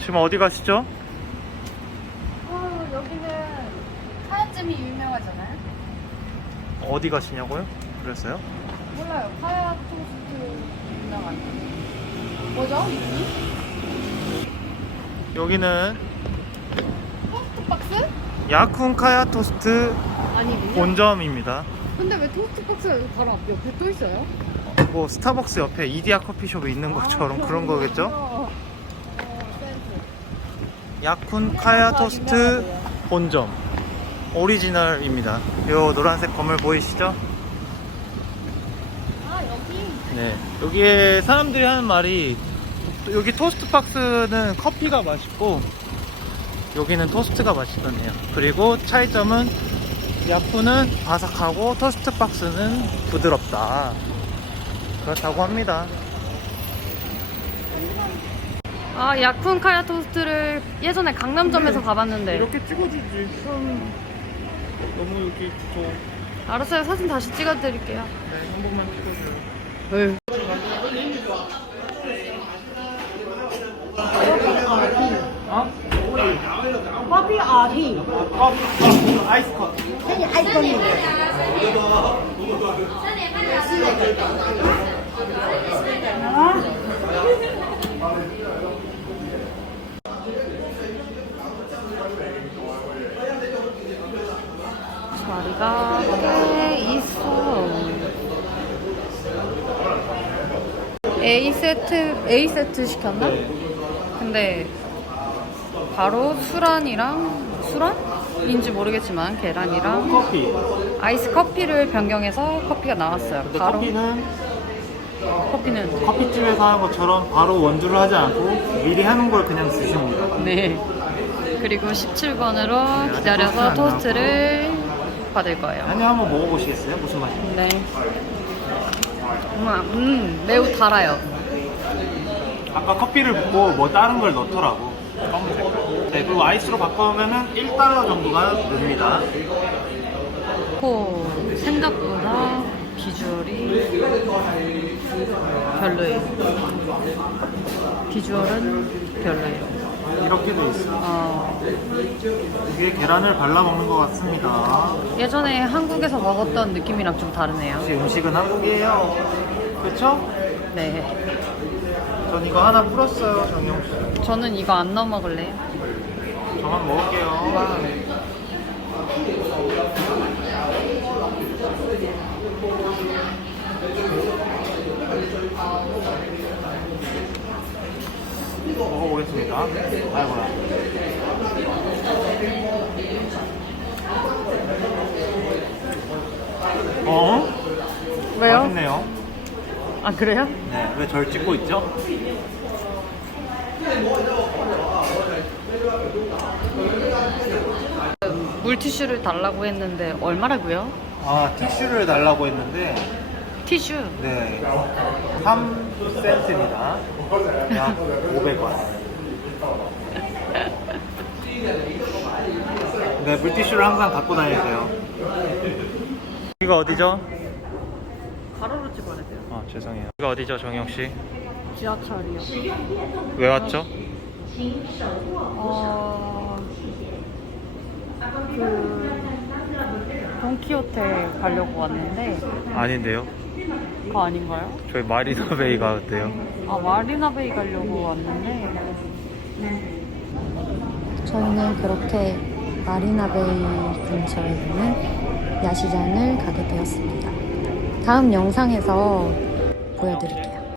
지금 어디 가시죠? 어, 여기는 카야잼이 유명하잖아요. 어디 가시냐고요? 그랬어요? 몰라요. 카야 토스트 유명한. 뭐죠? 이름이? 여기는 토스트 박스? 야쿤 카야 토스트 아니군요. 본점입니다. 근데 왜 토스트 박스가 여기 바로 앞 옆에 또 있어요? 뭐 스타벅스 옆에 이디야 커피숍에 있는 것처럼 그런 거겠죠? 야쿤 카야 토스트 본점 오리지널입니다. 요 노란색 건물 보이시죠? 아 여기. 네. 여기에 사람들이 하는 말이 여기 토스트 박스는 커피가 맛있고 여기는 토스트가 맛있다네요. 그리고 차이점은 야쿠는 바삭하고 토스트 박스는 부드럽다. 그렇다고 합니다. 아 야쿤 카야 토스트를 예전에 강남점에서 가봤는데. 이렇게 찍어주지. 좀 너무 여기 저 알았어요. 사진 다시 찍어드릴게요. 네, 한 번만 찍어줘요. 네. 어? 커피 어디? 커피, 아이스 커피. 여기 아이스크 림. 자리가 꽤 있어. A 세트 A 세트 시켰나? 네. 근데 바로 수란이랑 수란인지 모르겠지만 계란이랑 커피. 아이스 커피를 변경해서 커피가 나왔어요. 근데 바로 커피는 커피는 커피집에서 하는 것처럼 바로 원주를 하지 않고 미리 하는 걸 그냥 주십니다. 네. 그리고 17번으로 아직 기다려서 토스트를 받을 거예요. 아니 한번 먹어보시겠어요? 무슨 맛인지? 네. 음, 음, 매우 달아요. 아까 커피를 붓고 뭐 다른 걸 넣더라고. 검은색. 네, 그리고 아이스로 바꾸면은 1달러 정도가 듭니다. 코 생각보다 비주얼이 별로예요. 비주얼은 별로예요. 이렇게 돼 있어요. 어, 이게 계란을 발라 먹는 것 같습니다. 예전에 한국에서 먹었던 느낌이랑 좀 다르네요. 역시 음식은 한국이에요. 그쵸? 네. 전 이거 하나 풀었어요, 정영 씨. 저는 이거 안 넣어 먹을래요. 저만 먹을게요. 와. 먹어보겠습니다. 아이고야. 어? 왜요? 맛있네요. 아 그래요? 네, 왜 절 찍고 있죠? 물티슈를 달라고 했는데 얼마라고요? 아, 티슈를 달라고 했는데, 티슈. 네, 3센트입니다. 약 500원. 네, 물티슈를 항상 갖고 다니세요. 여기가 어디죠? 가로로 찍어야 돼요. 아, 죄송해요. 여기가 어디죠, 정영 씨? 지하철이요. 왜 왔죠? 어, 그 돈키호테 가려고 왔는데 아닌데요. 그거 아닌가요? 저희 마리나 베이 가대요. 아 마리나베이 가려고 왔는데 저희는 그렇게 마리나베이 근처에 있는 야시장을 가게 되었습니다. 다음 영상에서 보여드릴게요.